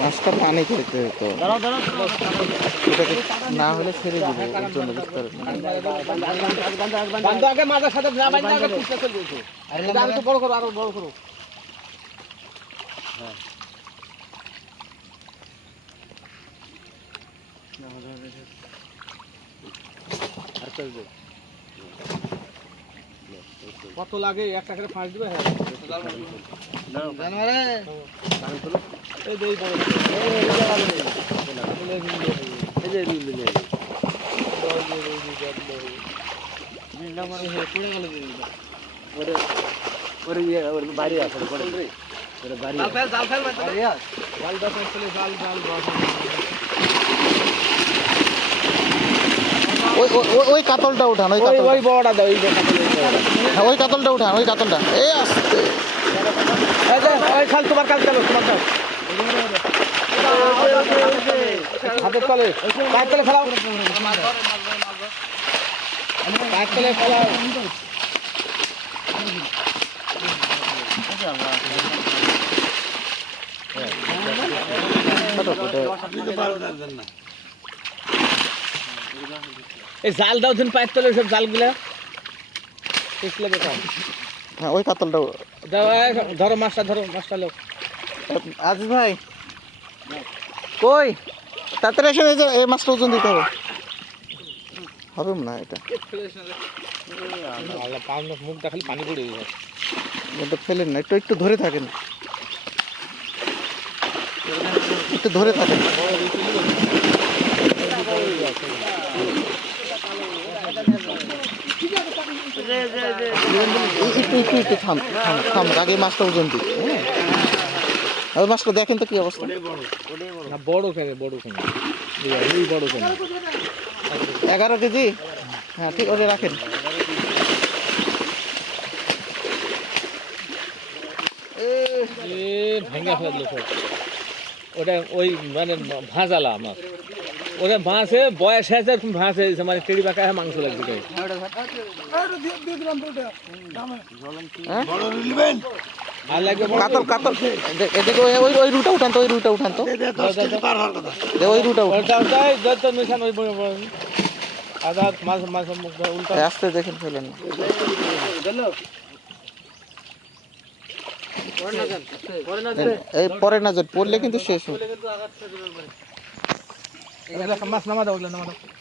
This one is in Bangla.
মাছটা পানি খেতে হতো না হলে ছেড়ে দেবো ওর জন্য বুঝতে পারবেন বড় করো আরো বড় করো কত লাগে একটা করে ফাঁস দিবে হ্যাঁ বাইরে আছে ওই কাতলটা উঠান ওই বড়টা দাও ওই কাতলটা উঠান ওই কাতলটা এই আস্তে ওই খাল তোমার কাল চলো তোমার কাল হাতের তলে পায়ের তলে ফেলাও পায়ের তলে ফেলাও এই জাল দাও দিন পায়ের তলে সব জালগুলা হ্যাঁ ওই কাতলটা ধরো মাছটা লোক আজিজ ভাই কই তাড়াতাড়ি এসে এই মাছটা ওজন দিতে হবে হবে না এটা মুখটা খালি পানি পড়ে যাবে ফেলেন না একটু ধরে থাকেন একটু ধরে থাকেন একটু থাম আগে মাছটা ওজন দিই হ্যাঁ ওই মাছটা দেখেন তো কি অবস্থা বড় কেন 11 কেজি হ্যাঁ ঠিক ওটা রাখেন ভেঙে ফেললো সব ওটা ওই মানে ভাজালা মাছ ওটা ভাঁসে বয়স হয়েছে ভাঁস হয়েছে মানে টেড়ি পাকা মাংস লাগবে কাতল কাতল এদিকে ওই রুটা উঠান তো ওই রুটা মিশান ওই আদা মাছ মাছ উল্টা আসতে দেখেন ফেলেন এই পরে নজর পড়লে কিন্তু শেষ মাছ নামা দাও